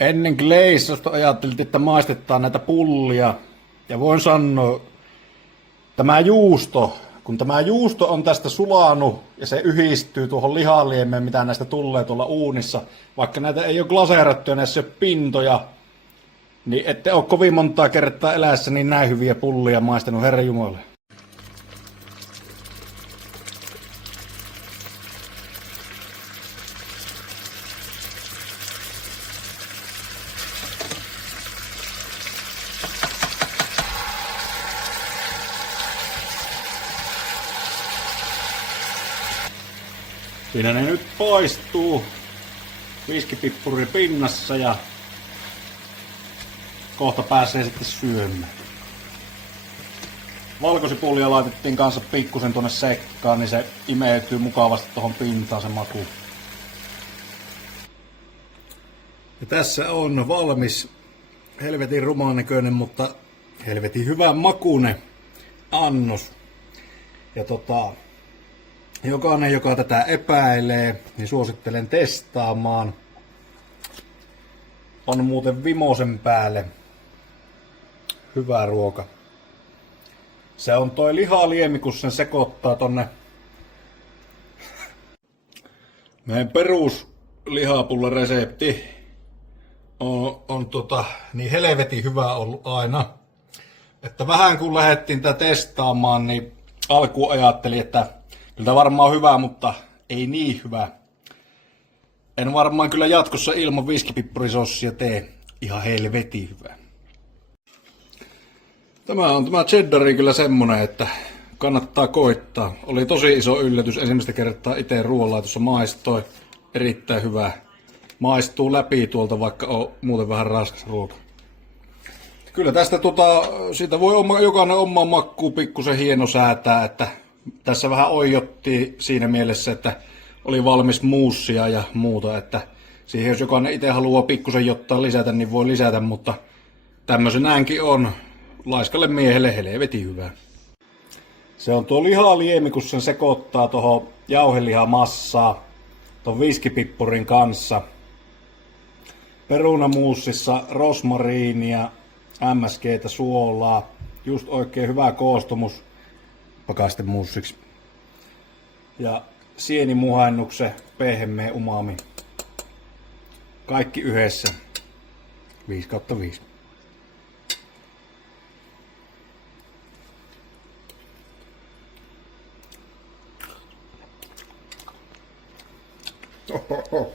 Ennen gleissausta ajattelin, että maistetaan näitä pullia. Ja voin sanoa, tämä juusto, kun tämä juusto on tästä sulanut ja se yhdistyy tuohon lihaliemeen, mitä näistä tulee tuolla uunissa, vaikka näitä ei ole glaseerattu ja näissä ei ole pintoja, niin ette ole kovin montaa kertaa eläessä niin näin hyviä pullia maistanut, Herra Jumala. Siinä ne nyt paistuu viskipippuri pinnassa ja kohta pääsee sitten syömään. Valkosipulia laitettiin kanssa pikkusen tuonne sekkaan, niin se imeytyy mukavasti tuohon pintaan se maku. Ja tässä on valmis helvetin rumaan näköinen, mutta helvetin hyvän makuinen annos. Ja jokainen, joka tätä epäilee, niin suosittelen testaamaan. On muuten vimosen päälle hyvä ruoka. Se on toi lihaliemi, kun sen sekoittaa tonne meidän perus lihapulla resepti on niin helvetin hyvä ollut aina. Että vähän kun lähdettiin tätä testaamaan, niin alkuun ajattelin, että kyllä varmaan on hyvä, mutta ei niin hyvä. En varmaan kyllä jatkossa ilman viskipippurisoussia tee ihan helvetin hyvää. Tämä cheddari kyllä semmonen, että kannattaa koittaa. Oli tosi iso yllätys ensimmäistä kertaa itse ruoanlaitossa maistoi. Erittäin hyvä. Maistuu läpi tuolta, vaikka on muuten vähän raskas ruoka. Kyllä tästä siitä voi jokainen omaa makkuu pikkusen hieno säätää, että tässä vähän oijottiin siinä mielessä, että oli valmis muussia ja muuta, että siihen jos jokainen itse haluaa pikkusen jotain lisätä, niin voi lisätä, mutta tämmöisenäänkin on laiskalle miehelle helvetin hyvä. Se on tuo lihaliemi, kun sen sekoittaa tuohon jauhelihamassaa tuon viskipippurin kanssa. Perunamuussissa rosmariinia, MSG:tä, suolaa, just oikein hyvä koostumus pakastemuussiksi. Ja sienimuhannuksen pehmeä umami. Kaikki yhdessä. 5/5. Ohoho.